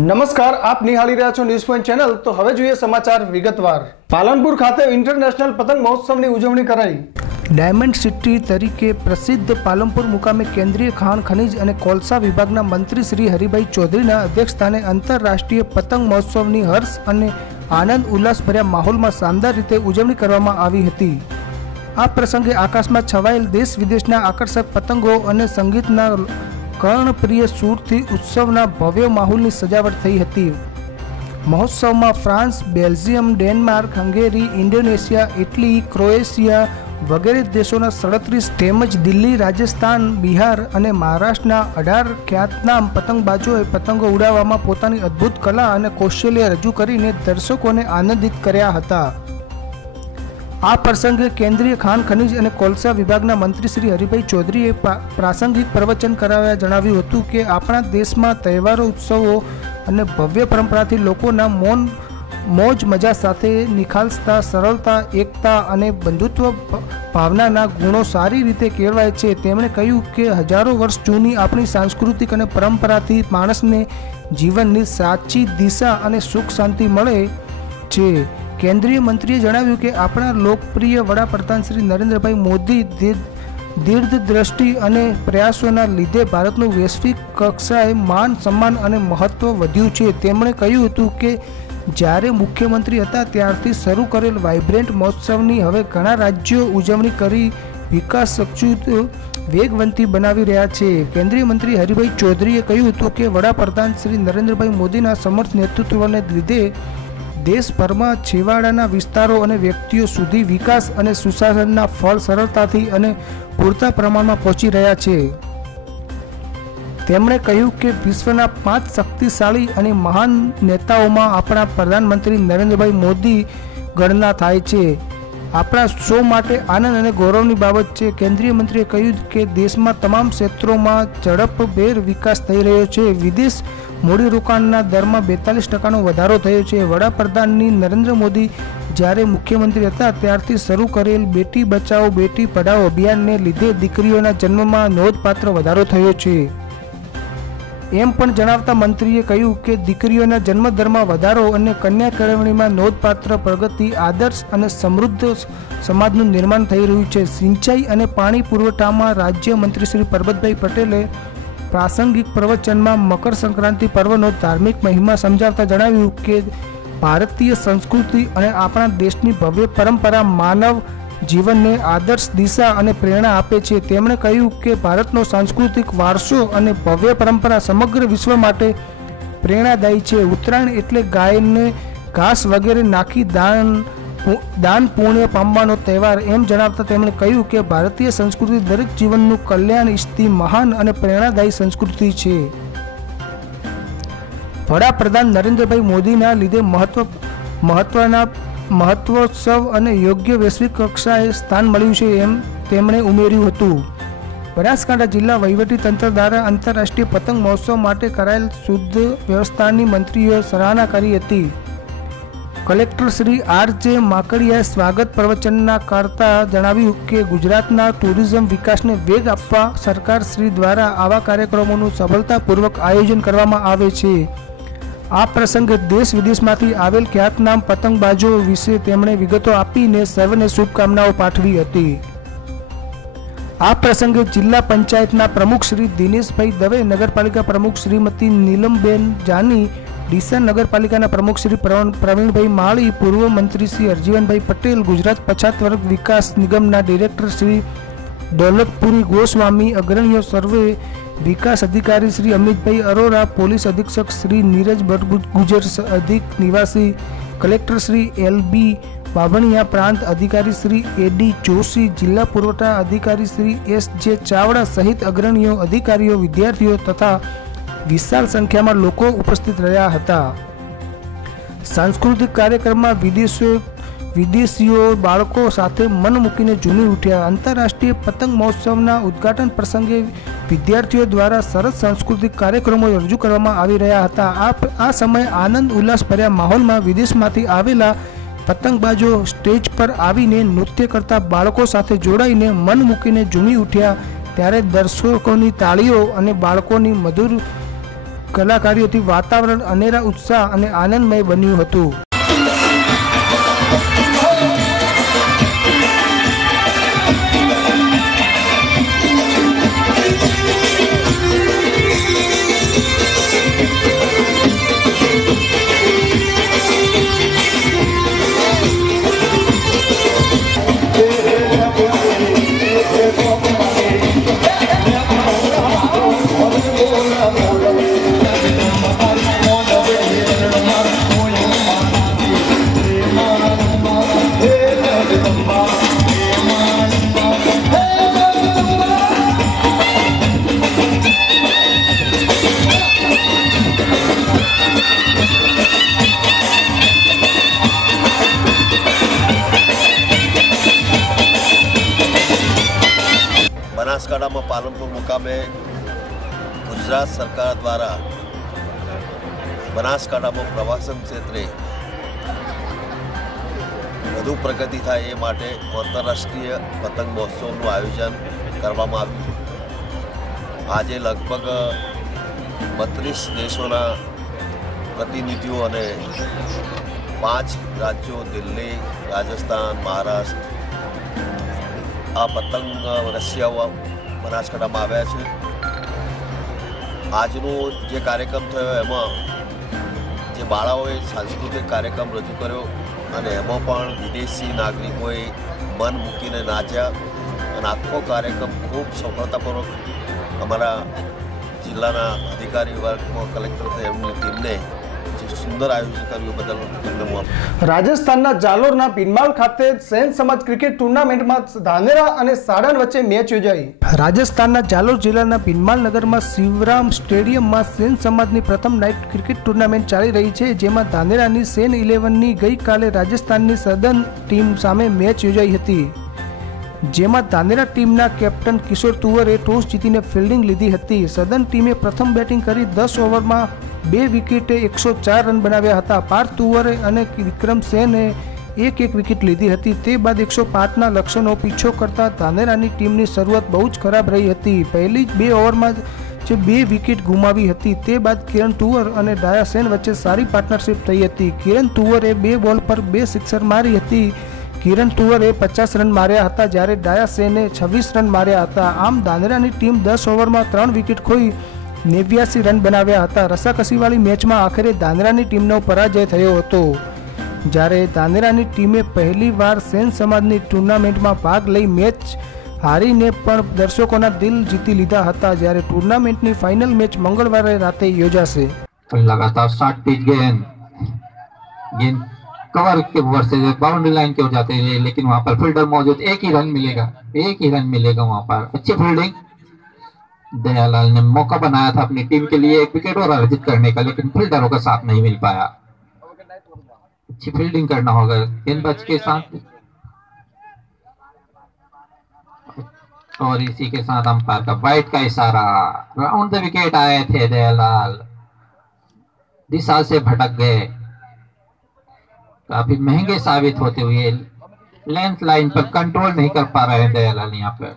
નમસ્કાર, આપ નિહાળી રહ્યા છો ન્યૂઝ પોઈન્ટ ચેનલ. તો હવે જોઈએ સમાચાર વિગતવાર. પાલનપુર ખાતે ઇન્ટરનેશનલ પતંગ મહોત્સવની ઉજવણી કરાઈ. ડાયમંડ સિટી તરીકે પ્રસિદ્ધ પાલનપુર મુકામે કેન્દ્રીય ખાણ, ખનિજ અને કોલસા વિભાગના મંત્રી શ્રી હરિભાઈ ચૌધરીના અધ્યક્ષસ્થાને આંતરરાષ્ટ્રીય પતંગ મહોત્સવની હર્ષ અને આનંદ ઉલ્લાસભર્યા માહોલમાં શાનદાર રીતે ઉજવણી કરવામાં આવી હતી. આ પ્રસંગે આકાશમાં છવાયેલ દેશ વિદેશના આકર્ષક પતંગો અને સંગીતના કર્ણપ્રિય સૂરથી ઉત્સવના ભવ્ય માહોલની સજાવટ થઈ હતી. મહોત્સવમાં France, Belgium, Denmark, Hungary, Indonesia, Italy, Croatia વગેરે દેશોના સડત્રીસ તેમજ દિલ્હી, રાજસ્થાન, બિહાર અને મહારાષ્ટ્રના અઢાર ખ્યાતનામ પતંગબાજોએ પતંગો ઉડાવવામાં પોતાની અદ્ભુત કલા અને કૌશલ્ય રજૂ કરીને દર્શકોને આનંદિત કર્યા હતા. આ પ્રસંગે કેન્દ્રીય ખાણ ખનિજ અને કોલસા વિભાગના મંત્રી શ્રી હરિભાઈ ચૌધરીએ પ્રાસંગિક પ્રવચન કરાવ્યા જણાવ્યું હતું કે આપણા દેશમાં તહેવારો, ઉત્સવો અને ભવ્ય પરંપરાથી લોકોના મૌન, મોજ મજા સાથે નિખાલસતા, સરળતા, એકતા અને બંધુત્વ ભાવનાના ગુણો સારી રીતે કેળવાય છે. તેમણે કહ્યું કે હજારો વર્ષ જૂની આપણી સાંસ્કૃતિક અને પરંપરાથી માણસને જીવનની સાચી દિશા અને સુખ શાંતિ મળે છે. કેન્દ્રીય મંત્રીએ જણાવ્યું કે આપણા લોકપ્રિય વડાપ્રધાન શ્રી નરેન્દ્રભાઈ મોદી દીર્ઘ દ્રષ્ટિ અને પ્રયાસોના લીધે ભારતનું વૈશ્વિક કક્ષાએ માન, સન્માન અને મહત્વ વધ્યું છે. તેમણે કહ્યું હતું કે જ્યારે મુખ્યમંત્રી હતા ત્યારથી શરૂ કરેલ વાઇબ્રન્ટ મહોત્સવની હવે ઘણા રાજ્યો ઉજવણી કરી વિકાસ સચુત વેગવંતી બનાવી રહ્યા છે. કેન્દ્રીય મંત્રી હરિભાઈ ચૌધરીએ કહ્યું હતું કે વડાપ્રધાન શ્રી નરેન્દ્રભાઈ મોદીના સમર્થ નેતૃત્વને લીધે દેશભરમાં છેવાડાના વિસ્તારો અને વ્યક્તિઓ સુધી વિકાસ અને સુશાસનના ફળ સરળતાથી અને પૂરતા પ્રમાણમાં પહોંચી રહ્યા છે. તેમણે કહ્યું કે વિશ્વના પાંચ શક્તિશાળી અને મહાન નેતાઓમાં આપણા પ્રધાનમંત્રી નરેન્દ્રભાઈ મોદી ગણના થાય છે. આપણા સૌ માટે આનંદ અને ગૌરવની બાબત છે. કેન્દ્રીય મંત્રીએ કહ્યું કે દેશમાં તમામ ક્ષેત્રોમાં ઝડપભેર વિકાસ થઈ રહ્યો છે. વિદેશ મૂડીરોકાણના દરમાં બેતાલીસ ટકાનો વધારો થયો છે. વડાપ્રધાનની નરેન્દ્ર મોદી જ્યારે મુખ્યમંત્રી હતા, ત્યારથી શરૂ કરેલ બેટી બચાવો, બેટી પઢાઓ અભિયાનને લીધે દીકરીઓના જન્મમાં નોંધપાત્ર વધારો થયો છે. એમ પણ જણાવતા મંત્રીએ કહ્યું કે, દીકરીઓના જન્મદરમાં વધારો અને કન્યા કેળવણીમાં નોંધપાત્ર પ્રગતિ, આદર્શ અને સમૃદ્ધ સમાજનું નિર્માણ થઈ રહ્યું છે. સિંચાઈ અને પાણી પુરવઠામાં રાજ્ય મંત્રી શ્રી પરબતભાઈ પટેલે પ્રાસંગિક પ્રવચનમાં મકર સંક્રાંતિ પર્વનો ધાર્મિક મહિમા સમજાવતા જણાવ્યું કે ભારતીય સંસ્કૃતિ અને આપણા દેશની ભવ્ય પરંપરા માનવ જીવનને આદર્શ દિશા અને પ્રેરણા આપે છે. તેમણે કહ્યું કે ભારતનો સાંસ્કૃતિક વારસો અને ભવ્ય પરંપરા સમગ્ર વિશ્વ માટે પ્રેરણાદાયી છે. ઉત્તરાયણ એટલે ગાયને ઘાસ વગેરે નાખી દાન દાન પુણ્ય પામવાનો તહેવાર એમ જણાવતા તેમણે કહ્યું કે ભારતીય સંસ્કૃતિ દરેક જીવનનું કલ્યાણ ઇચ્છતી મહાન અને પ્રેરણાદાયી સંસ્કૃતિ છે. વડાપ્રધાન નરેન્દ્રભાઈ મોદીના લીધે મહત્વ, મહત્વના, મહત્વોત્સવ અને યોગ્ય વૈશ્વિક કક્ષાએ સ્થાન મળ્યું છે એમ તેમણે ઉમેર્યું હતું. બનાસકાંઠા જિલ્લા તંત્ર દ્વારા આંતરરાષ્ટ્રીય પતંગ મહોત્સવ માટે કરાયેલ શુદ્ધ વ્યવસ્થાની મંત્રીઓએ સરાહના કરી હતી. કલેક્ટર શ્રી આર જે માકડિયાએ સ્વાગત પ્રવચનના કરતા જણાવ્યું કે ગુજરાતના ટુરિઝમ વિકાસને વેગ આપવા સરકાર શ્રી દ્વારા આવા કાર્યક્રમોનું સફળતાપૂર્વક આયોજન કરવામાં આવે છે. આ પ્રસંગે દેશ વિદેશમાંથી આવેલ ખ્યાતનામ પતંગબાજો વિશે તેમણે વિગતો આપીને સર્વને શુભકામનાઓ પાઠવી હતી. આ પ્રસંગે જિલ્લા પંચાયતના પ્રમુખ શ્રી દિનેશભાઈ દવે, નગરપાલિકા પ્રમુખ શ્રીમતી નીલમબેન જાની ડીસા નગરપાલિકાના પ્રમુખ શ્રી પ્રવણ- પ્રવીણભાઈ માળી, પૂર્વ મંત્રી શ્રી હરજીવનભાઈ પટેલ, ગુજરાત પછાત વર્ગ વિકાસ નિગમના ડિરેક્ટર શ્રી દોલતપુરી ગોસ્વામી, અગ્રણીઓ સર્વે વિકાસ અધિકારી શ્રી અમિતભાઈ અરોરા, પોલીસ અધિક્ષક શ્રી નીરજ ગુજર અધિક નિવાસી collector Shri L B Babhaniya પ્રાંત અધિકારી શ્રી એડી જોશી, જિલ્લા પુરવઠા અધિકારી શ્રી એસ જે ચાવડા સહિત અગ્રણીઓ, અધિકારીઓ, વિદ્યાર્થીઓ તથા વિશાળ સંખ્યામાં લોકો ઉપસ્થિત રહ્યા હતા. સાંસ્કૃતિક કાર્યક્રમમાં વિદેશો વિદેશીઓ બાળકો સાથે મન મૂકીને ઝૂમી ઉઠ્યા. આંતરરાષ્ટ્રીય પતંગ મહોત્સવના ઉદ્ઘાટન પ્રસંગે વિદ્યાર્થીઓ દ્વારા સરસ સાંસ્કૃતિક કાર્યક્રમો રજૂ કરવામાં આવી રહ્યા હતા. આ આ સમયે આનંદ ઉલ્લાસભર્યા માહોલમાં વિદેશમાંથી આવેલા પતંગબાજો સ્ટેજ પર આવીને નૃત્ય કરતા બાળકો સાથે જોડાઈને મન મૂકીને ઝૂમી ઉઠ્યા. ત્યારે દર્શકોની તાળીઓ અને બાળકોની મધુર કલાકારીઓથી વાતાવરણ અનેરા ઉત્સાહ અને આનંદમય બન્યું હતું. બનાસકાંઠામાં પાલનપુર મુકામે ગુજરાત સરકાર દ્વારા બનાસકાંઠામાં પ્રવાસન ક્ષેત્રે વધુ પ્રગતિ થાય એ માટે આંતરરાષ્ટ્રીય પતંગ મહોત્સવનું આયોજન કરવામાં આવ્યું આજે લગભગ બત્રીસ દેશોના પ્રતિનિધિઓ અને પાંચ રાજ્યો, દિલ્હી, રાજસ્થાન, મહારાષ્ટ્ર, આ પતંગ રશિયાઓ બનાસકાંઠામાં આવ્યા છે. આજનો જે કાર્યક્રમ થયો એમાં જે બાળાઓએ સાંસ્કૃતિક કાર્યક્રમ રજૂ કર્યો અને એમાં પણ વિદેશી નાગરિકોએ મન મૂકીને નાચ્યા. અને આખો કાર્યક્રમ ખૂબ સફળતાપૂર્વક અમારા જિલ્લાના અધિકારી વર્ગમાં કલેક્ટર એમની ટીમને રાજસ્થાનના જાલોરના પિનમાલ ખાતે સૈન સમાજ ક્રિકેટ ટુર્નામેન્ટમાં ધાનેરા અને સાડન વચ્ચે મેચ યોજાઈ. રાજસ્થાનના જાલોર જિલ્લાના પિનમાલ નગરમાં શિવરામ સ્ટેડિયમમાં સેન સમાજની પ્રથમ નાઇટ ક્રિકેટ ટુર્નામેન્ટ ચાલી રહી છે, જેમાં ધાનેરાની સેન ઇલેવનની ગઈકાલે રાજસ્થાનની સદન ટીમ સામે મેચ યોજાઈ હતી. જેમાં ધાનેરા ટીમના કેપ્ટન કિશોર તુવરે ટોસ જીતીને ફિલ્ડિંગ લીધી હતી. સદન ટીમે પ્રથમ બેટિંગ કરી દસ ઓવરમાં બે વિકેટે એકસો ચાર રન બનાવ્યા હતા. પાર્થ તુવરે અને વિક્રમ સેને એક એક વિકેટ લીધી હતી. તે બાદ એકસો પાંચના લક્ષ્યનો પીછો કરતા ધાનેરાની ટીમની શરૂઆત બહુ જ ખરાબ રહી હતી. પહેલી જ બે ઓવરમાં જે બે વિકેટ ગુમાવી હતી, તે બાદ કિરણ તુવર અને ડાયા સેન વચ્ચે સારી પાર્ટનરશિપ થઈ હતી. કિરણ તુવરે બે બોલ પર બે સિક્સર મારી હતી. કિરણ તુવરે પચાસ રન માર્યા હતા, જ્યારે ડાયા સેને છવ્વીસ રન માર્યા હતા. આમ ધાનેરાની ટીમ દસ ઓવરમાં ત્રણ વિકેટ ખોઈ. નેવ્યાસી રન બનાવ્યા હતા રસાકસીવાળી મેચમાં આખરે ધાનેરાની ટીમનો પરાજય થયો હતો જ્યારે ધાનેરાની ટીમે પહેલીવાર સેન સમાજની ટુર્નામેન્ટમાં ભાગ લઈ મેચ હારીને પણ દર્શકોના દિલ જીતી લીધા હતા જ્યારે ટુર્નામેન્ટની ફાઇનલ મેચ મંગળવારે રાતે યોજાશે लगातार शॉट पिच गेंद गेंद कवर के ऊपर से बाउंड्री लाइन के हो जाते हैं लेकिन वहां पर फील्डर मौजूद एक ही रन मिलेगा एक ही रन मिलेगा वहां पर अच्छी फील्डिंग दयालाल ने मौका बनाया था अपनी टीम के लिए एक विकेट और अर्जित करने का, लेकिन फील्डरों का साथ नहीं मिल पाया। अच्छी फील्डिंग करना होगा। गेंदबाज के साथ। और इसी के साथ अंपायर का वाइट का इशारा। राउंड द विकेट आए थे दयालाल। दिशा से भटक गए। काफ़ी महँगे साबित होते हुए लेंथ लाइन पर कंट्रोल नहीं कर पा रहे हैं दयालाल यहाँ पर।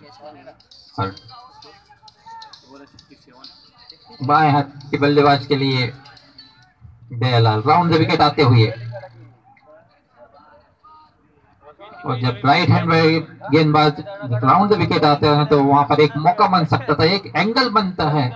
बाएँ हाथ के बल्लेबाज के लिए दयालाल राउंड द विकेट आते हुए। और जब राइट हैंड गेंदबाज राउंड द विकेट आते हैं तो वहाँ पर एक मौका बन सकता था, एक एंगल बनता है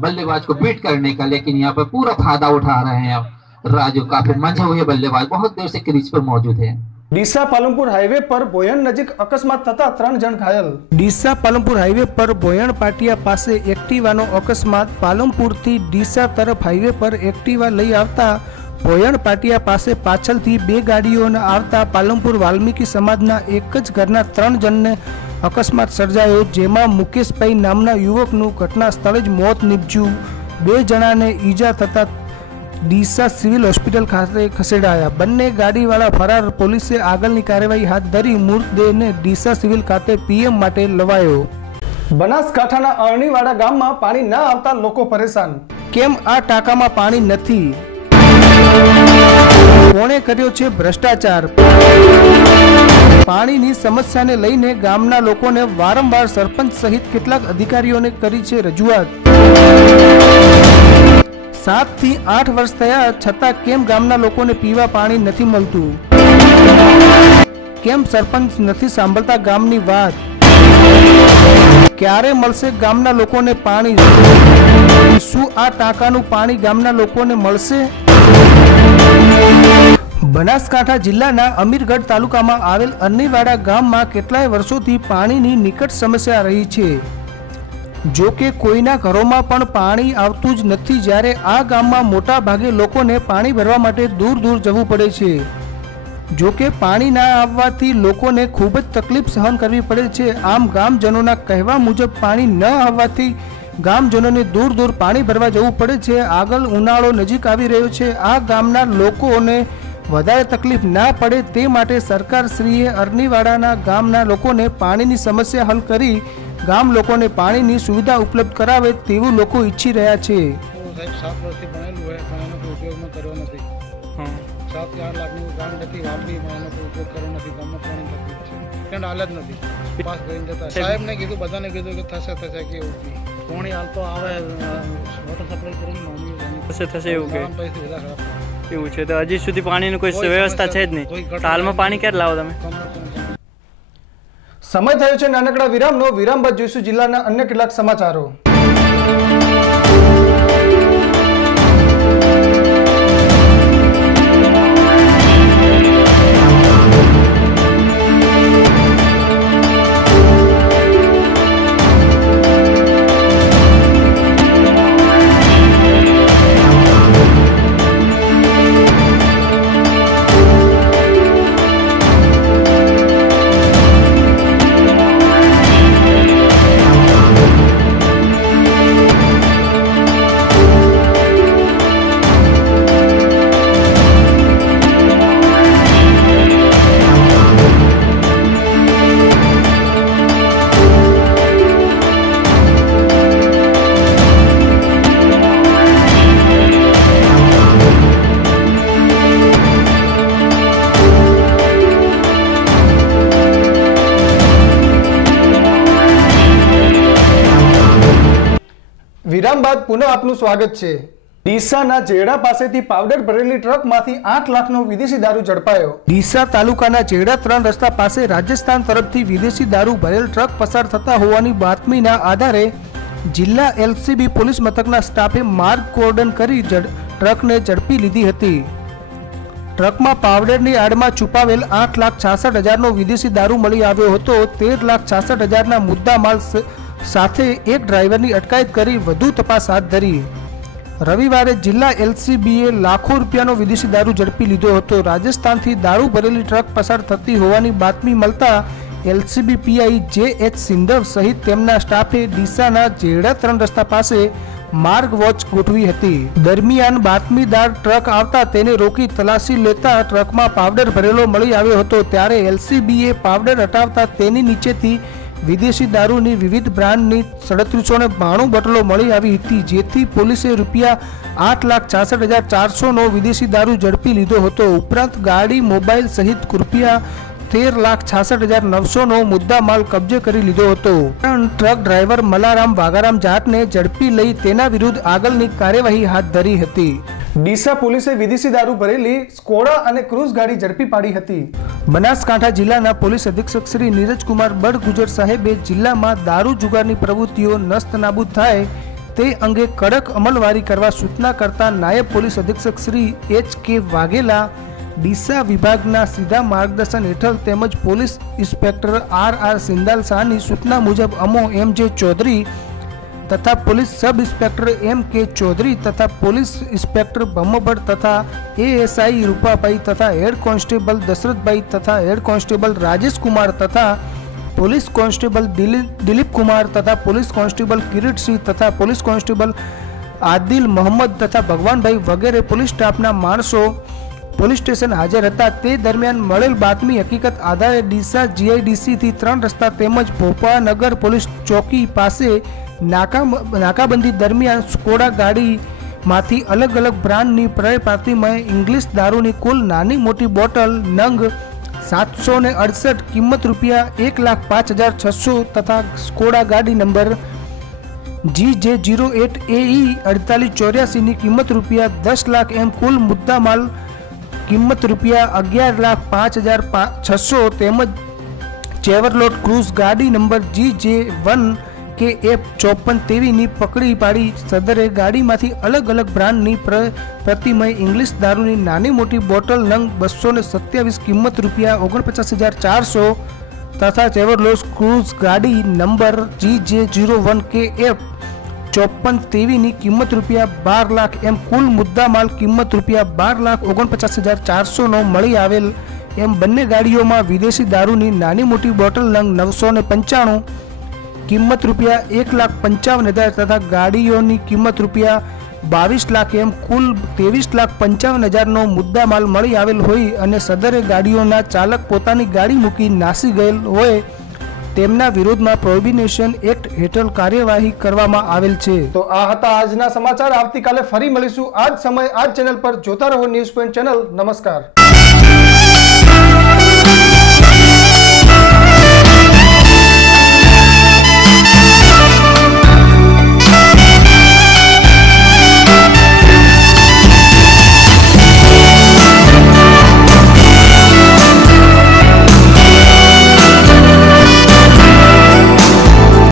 बल्लेबाज को बीट करने का, लेकिन यहाँ पर पूरा फ़ायदा उठा रहे हैं अब। राजू काफ़ी मंझे हुए बल्लेबाज, बहुत देर से क्रीज पर मौजूद है। ડીસા પાલનપુર હાઈવે પર ભોયણ નજીક અકસ્માત થતા ત્રણ જણ ઘાયલ. ડીસા પાલનપુર હાઈવે પર ભોયણ પાટિયા પાસે એક્ટિવાનો અકસ્માત. પાલનપુરથી ડીસા તરફ હાઈવે પર એક્ટિવા લઈ આવતા ભોયણ પાટિયા પાસે પાછળથી બે ગાડીઓને આવતા પાલનપુર વાલ્મીકી સમાજના એક જ ઘરના ત્રણ જણને અકસ્માત સર્જાયો, જેમાં મુકેશભાઈ નામના યુવકનું ઘટના સ્થળે જ મોત નીપજ્યું. બે જણાને ઈજા થતા ડીસા સિવિલ હોસ્પિટલ ખાતે ખસેડાયા. બંને ગાડીવાળા ફરાર પોલીસે આગળની કાર્યવાહી હાથ ધરી મૃતદેહને ડીસા સિવિલ ખાતે પીએમ માટે લવાયો. બનાસકાંઠાના અરણીવાડા ગામમાં પાણી ના આવતા લોકો પરેશાન. કેમ આ ટાંકામાં પાણી નથી? કોણે કર્યો છે ભ્રષ્ટાચાર? પાણીની સમસ્યાને લઈને ગામના લોકોને વારંવાર સરપંચ સહિત કેટલાક અધિકારીઓને કરી છે રજૂઆત. સાતથી આઠ વર્ષ થયા છતાં કેમ ગામના લોકોને પીવા પાણી નથી મળતું? કેમ સરપંચ નથી સાંભળતા ગામની વાત? ક્યારે મળશે ગામના લોકોને પાણી? શું આ ટાંકાનું પાણી ગામના લોકોને મળશે? બનાસકાંઠા જિલ્લાના અમીરગઢ તાલુકામાં આવેલ અન્નીવાડા ગામમાં કેટલાય વર્ષોથી પાણીની નિકટ સમસ્યા રહી છે. જો કે કોઈના ઘરોમાં પણ પાણી આવતું જ નથી જ્યારે આ ગામમાં મોટા ભાગે લોકોને પાણી ભરવા માટે દૂર દૂર જવું પડે છે. જો કે પાણી ના આવવાથી લોકોને ખૂબ જ તકલીફ સહન કરવી પડે છે. આમ ગામજનોના કહેવા મુજબ પાણી ન આવવાથી ગામજનોને દૂર દૂર પાણી ભરવા જવું પડે છે. આગળ ઉનાળો નજીક આવી રહ્યો છે. આ ગામના લોકોને વધારે તકલીફ ના પડે તે માટે સરકારશ્રીએ અરનીવાડાના ગામના લોકોને પાણીની સમસ્યા હલ કરી ગામ લોકોને પાણીની સુવિધા ઉપલબ્ધ કરાવે તેવું લોકો ઈચ્છી રહ્યા છે. સાત વર્ષથી બનેલું હોય પણ એનો કોઈ ઉપયોગ કર્યો નથી. સાત કે આઠ લાખની ગામ હતી વાપરી પણ એનો કોઈ ઉપયોગ કર્યો નથી. ગામમાં પાણી તકલીફ છે ટેન્ટ હાલ જ નથી. પાસ કરીને જતા. સાહેબને કીધું બધાને કીધું કે થશે થશે કે એવું નહીં પાણી હાલ તો આવે વોટર સપ્લાય કરીને થશે થશે એવું કે પૈસા બધા ખરાબ એવું છે. તો હજી સુધી પાણીની કોઈ કોઈ વ્યવસ્થા છે જ નહીં. હાલમાં પાણી ક્યારે લાવો તમે? સમય થયો છે નાનકડા વિરામનો. વિરામ બાદ જોઈશું જિલ્લાના અન્ય કેટલાક સમાચારો. વિરામ બાદ પુનઃ આપનું સ્વાગત છે. ડીસાના જેડા પાસેથી પાવડર ભરેલી ટ્રકમાંથી આઠ લાખનો વિદેશી દારૂ ઝડપાયો. ડીસા તાલુકાના જેડા ત્રણ રસ્તા પાસે રાજસ્થાન તરફથી વિદેશી દારૂ ભરેલ ટ્રક પસાર થતા હોવાની બાતમીના આધારે જિલ્લા એલસીબી પોલીસ મથકના સ્ટાફે માર્ગ કોર્ડન કરી ટ્રકને ઝડપી લીધી હતી. ટ્રકમાં પાવડરની આડમાં છુપાવેલ આઠ લાખ છાસઠ હજારનો વિદેશી દારૂ મળી આવ્યો હતો. તેર લાખ છાસઠ હજારના મુદ્દા માલ સાથે એક ડ્રાઈવરની અટકાયત કરી વધુ તપાસ હાથ ધરી. રવિવારે જિલ્લા એલસીબીએ લાખો રૂપિયાનો વિદેશી દારૂ ઝડપી લીધો હતો. રાજસ્થાનથી દારૂ ભરેલી ટ્રક પસાર થતી હોવાની બાતમી મળતા LCB PI J H Sindhav સહિત તેમના સ્ટાફે ડીસાના જેડા ત્રણ રસ્તા પાસે માર્ગ વોચ ગોઠવી હતી. દરમિયાન બાતમીદાર ટ્રક આવતા તેને રોકી તલાશી લેતા ટ્રકમાં પાવડર ભરેલો મળી આવ્યો હતો. ત્યારે એલસીબીએ પાવડર હટાવતા તેની નીચેથી વિદેશી દારૂની વિવિધ બ્રાન્ડની સડત્રીસો ને બાણું બોટલો મળી આવી હતી, જેથી પોલીસે રૂપિયા આઠ લાખ છાસઠ હજાર ચારસોનો વિદેશી દારૂ ઝડપી લીધો હતો. ઉપરાંત ગાડી, મોબાઈલ સહિત રૂપિયા તેર લાખ છાસઠ હજાર નવસોનો મુદ્દા માલ કબજે કરી લીધો હતો. ટ્રક ડ્રાઈવર મલારામ વાઘારામ જાટને ઝડપી લઈ તેના વિરુદ્ધ આગળની કાર્યવાહી હાથ ધરી હતી. ડીસા પોલીસે વિદેશી દારૂ ભરેલી સ્કોડા અને ક્રૂઝ ગાડી ઝડપી પાડી હતી. બનાસકાંઠા જિલ્લાના પોલીસ અધિક્ષક શ્રી નીરજકુમાર બડગુજર સાહેબે જિલ્લામાં દારૂ જુગારની પ્રવૃત્તિઓ નસ્ત નાબૂદ થાય તે અંગે કડક અમલવારી કરવા સૂચના કરતા નાયબ પોલીસ અધિક્ષક શ્રી એચ કે વાઘેલા ડીસા વિભાગના સીધા માર્ગદર્શન હેઠળ તેમજ police inspector R R Sindal શાહની સૂચના મુજબ અમો એમ જે ચૌધરી તથા પોલીસ સબ ઇન્સ્પેક્ટર એમ કે ચૌધરી તથા પોલીસ ઇન્સ્પેક્ટર બ્રહ્મભટ્ટ તથા એએસઆઈ રૂપાભાઈ તથા હેડ કોન્સ્ટેબલ દશરથભાઈ તથા હેડ કોન્સ્ટેબલ રાજેશ કુમાર તથા પોલીસ કોન્સ્ટેબલ દિલીપ દિલીપ કુમાર તથા પોલીસ કોન્સ્ટેબલ કિરીટસિંહ તથા પોલીસ કોન્સ્ટેબલ આદિલ મોહમ્મદ તથા ભગવાનભાઈ વગેરે પોલીસ સ્ટાફના માણસો પોલીસ સ્ટેશન હાજર હતા. તે દરમિયાન મળેલ બાતમી હકીકત આધારે ડીસા જીઆઈડીસીથી ત્રણ રસ્તા તેમજ ભોપાનગર પોલીસ ચોકી પાસે નાકા નાકાબંધી દરમિયાન સ્કોડા ગાડીમાંથી અલગ અલગ બ્રાન્ડની પ્રય ઇંગ્લિશ દારૂની કુલ નાની મોટી બોટલ નંગ સાતસો ને અડસઠ કિંમત રૂપિયા એક લાખ પાંચ હજાર છસો તથા સ્કોડા ગાડી નંબર જી જે જીરો એટ એઈ અડતાલીસ ચોર્યાસીની કિંમત રૂપિયા દસ લાખ એમ કુલ મુદ્દામાલ કિંમત રૂપિયા અગિયાર લાખ પાંચ હજાર છસો તેમજ ચેવરલોટ ક્રૂઝ ગાડી નંબર જી જે વન કે એફ ચોપન તેવીની પકડી પાડી સદરે ગાડીમાંથી અલગ અલગ બ્રાન્ડની પ્ર, પ્રતિમય ઇંગ્લિશ દારૂની નાની મોટી બોટલ નંગ બસો ને સત્યાવીસ કિંમત રૂપિયા ઓગણપચાસ હજાર ચારસો તથા ચેવરલોસ ક્રૂઝ ગાડી નંબર જી જે જીરો વન કે એફ ચોપન તેવીની કિંમત રૂપિયા બાર લાખ એમ કુલ મુદ્દામાલ કિંમત રૂપિયા બાર લાખ ઓગણપચાસ હજાર ચારસોનો મળી આવેલ એમ બંને ગાડીઓમાં વિદેશી દારૂની નાની મોટી બોટલ નંગ નવસો ને પંચાણું કિંમત રૂપિયા એક લાખ પંચાવન હજાર તથા ગાડીઓની કિંમત રૂપિયા બાવીસ લાખ એમ કુલ ત્રેવીસ લાખ પંચાવન હજારનો મુદ્દામાલ મળી આવેલ હોય અને સદરે ગાડીઓના ચાલક પોતાની ગાડી મૂકી નાસી ગયેલ હોય, તેમના વિરોધમાં પ્રોહિબિનેશન એક્ટ હેઠળ કાર્યવાહી કરવામાં આવેલ છે. તો આ હતા આજના સમાચાર. આવતીકાલે ફરી મળીશું. આ જ સમય આ ચેનલ પર. જોતા રહો ન્યૂઝ પોઈન્ટ ચેનલ. નમસ્કાર.